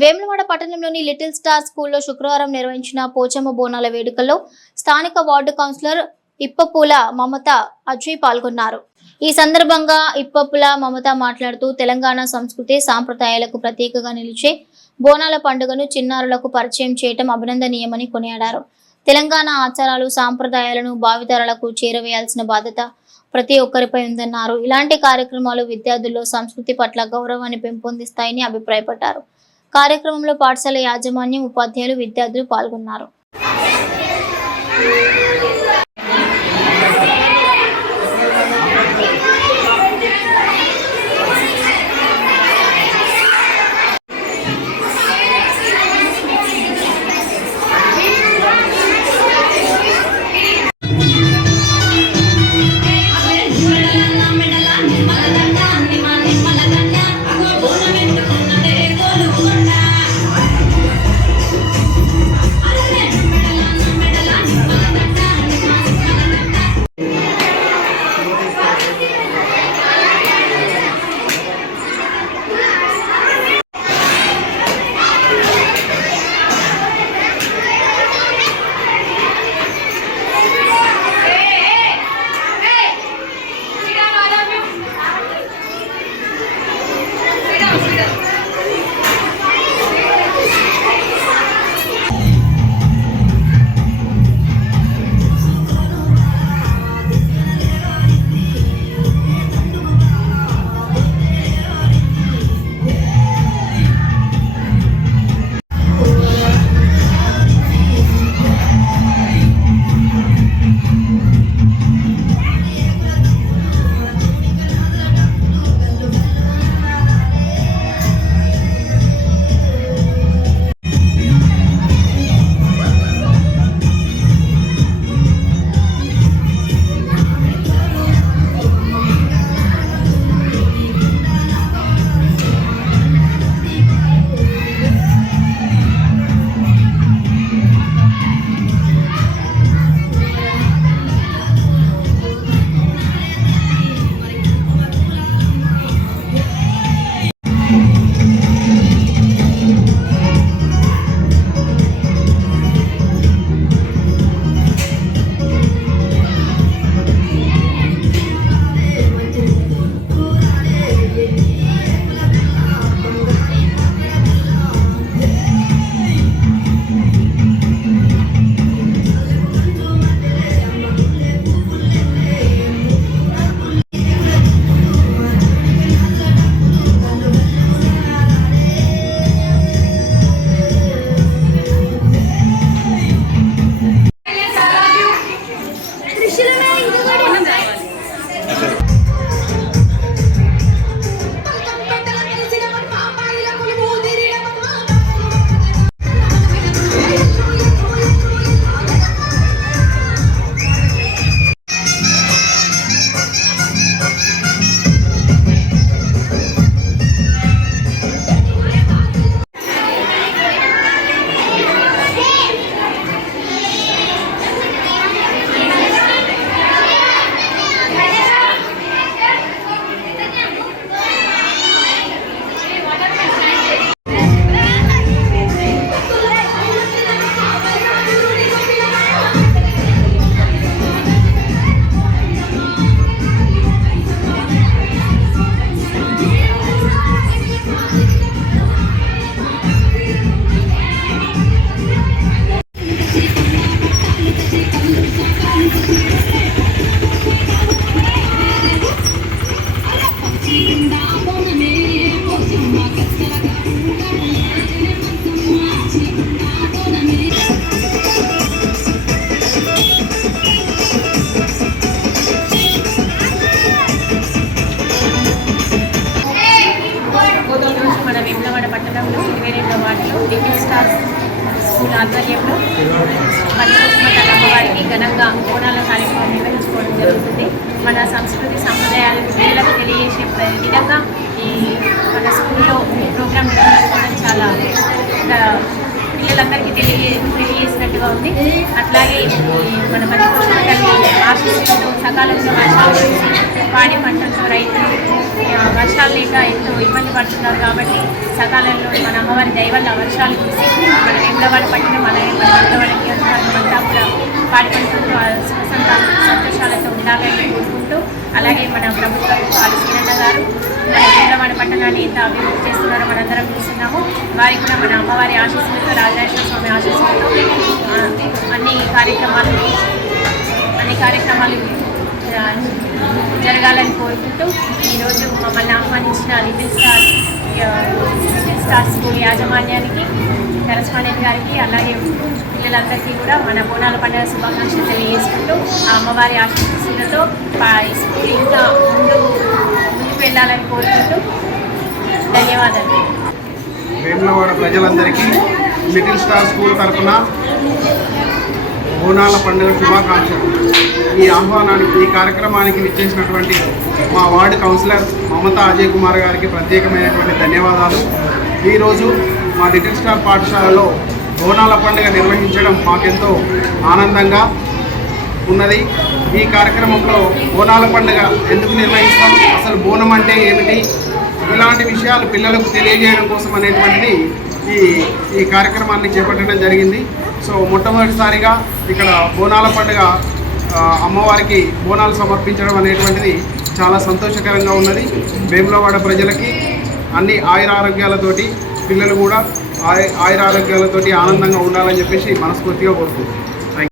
వేములవాడ పట్టణంలోని little star స్కూల్లో శుక్రవారం నిర్వహించిన పోచమ్మ బోనాల వేడుకల్లో స్థానిక వార్డు కౌన్సిలర్ ఇప్పపుల మమత అజయ్ పాల్గొన్నారు. ఈ సందర్భంగా ఇప్పపుల మమత మాట్లాడుతూ తెలంగాణ సంస్కృతి సాంప్రదాయాలకు ప్రతీకగా నిలిచే బోనాల పండుగను చిన్నారులకు పరిచయం చేయడం అభినందనీయమని కొనియాడారు. తెలంగాణ ఆచారాలు సాంప్రదాయాలను భావితరాలకు చేరవేయాల్సిన బాధ్యత ప్రతి ఒక్కరిపై ఉందన్నారు. ఇలాంటి కార్యక్రమాలు విద్యార్థుల్లో సంస్కృతి పట్ల గౌరవాన్ని పెంపొందిస్తాయని అభిప్రాయపడ్డారు. కార్యక్రమంలో పాఠశాల యాజమాన్యం, ఉపాధ్యాయులు, విద్యార్థులు పాల్గొన్నారు. మన వేములవాడ పట్టణంలో 22వ వార్డులో లిటిల్ స్టార్ స్కూల్ ఆధ్వర్యంలో పంచలక్ష్మీ అమ్మవారికి ఘనంగా బోనాల కార్యక్రమం నిర్వహించుకోవడం జరుగుతుంది. మన సంస్కృతి సాంప్రదాయాలను పిల్లలకు తెలియజేసే విధంగా ఈ మన స్కూల్లో ఈ ప్రోగ్రాం నిర్వహించుకోవడం చాలా పిల్లలందరికీ తెలియజేసినట్టుగా ఎక్కువగా ఉంది. అట్లాగే మన పరిపూర్ణ ఆశిస్తున్న సకాలంలో వర్షాలు కురిసి పాడి పంటలతో రైతులు వర్షాలు లేక ఎంతో ఇబ్బంది పడుతున్నారు. కాబట్టి సకాలంలో మన అమ్మవారి దయ వల్ల వర్షాలు కురిసి మన వేములవాడ పట్టణం అలాగే మన వేములవాడ నియోజకవర్గం అంతా కూడా పాడి పంటలతో సంతోషాలతో ఉండాలని కోరుకుంటూ, అలాగే మన ప్రభుత్వం శ్రీరన్న గారు మన వేములవాడ పట్టణాన్ని ఎంత అభివృద్ధి చేస్తున్నారో మనందరం చూస్తున్నాము. వారికి కూడా మన అమ్మవారి ఆశీస్సులతో, రాజరాజేశ్వర స్వామి ఆశీస్సులతో అన్ని కార్యక్రమాలు జరగాలని కోరుకుంటూ ఈరోజు మమ్మల్ని ఆహ్వానించిన లిటిల్ స్టార్ స్కూల్ యాజమాన్యానికి, కరెస్పాండెంట్ గారికి, అలాగే పిల్లలందరికీ కూడా మన బోనాల పండుగ శుభాకాంక్షలు తెలియజేసుకుంటూ ఆ అమ్మవారి ఆశీస్సులతో స్కూల్ ఇంకా ముందుకు వెళ్ళాలని కోరుకుంటూ ధన్యవాదాలు. వేములవాడ ప్రజలందరికీ లిటిల్ స్టార్ స్కూల్ తరఫున బోనాల పండుగ శుభాకాంక్షలు. ఈ కార్యక్రమానికి విచ్చేసినటువంటి మా వార్డు కౌన్సిలర్ మమతా అజయ్ కుమార్ గారికి ప్రత్యేకమైనటువంటి ధన్యవాదాలు. ఈరోజు మా లిటిల్ స్టార్ పాఠశాలలో బోనాల పండుగ నిర్వహించడం మాకెంతో ఆనందంగా ఉన్నది. ఈ కార్యక్రమంలో బోనాల పండుగ ఎందుకు నిర్వహిస్తాం, అసలు బోనం అంటే ఏమిటి, ఇలాంటి విషయాలు పిల్లలకు తెలియజేయడం కోసం అనేటువంటిది ఈ కార్యక్రమాన్ని చేపట్టడం జరిగింది. సో మొట్టమొదటిసారిగా ఇక్కడ బోనాల పండుగ అమ్మవారికి బోనాలు సమర్పించడం అనేటువంటిది చాలా సంతోషకరంగా ఉన్నది. వేములవాడ ప్రజలకి అన్ని ఆయురారోగ్యాలతోటి, పిల్లలు కూడా ఆయురారోగ్యాలతోటి ఆనందంగా ఉండాలని చెప్పేసి మనస్ఫూర్తిగా కోరుకుంటున్నాం.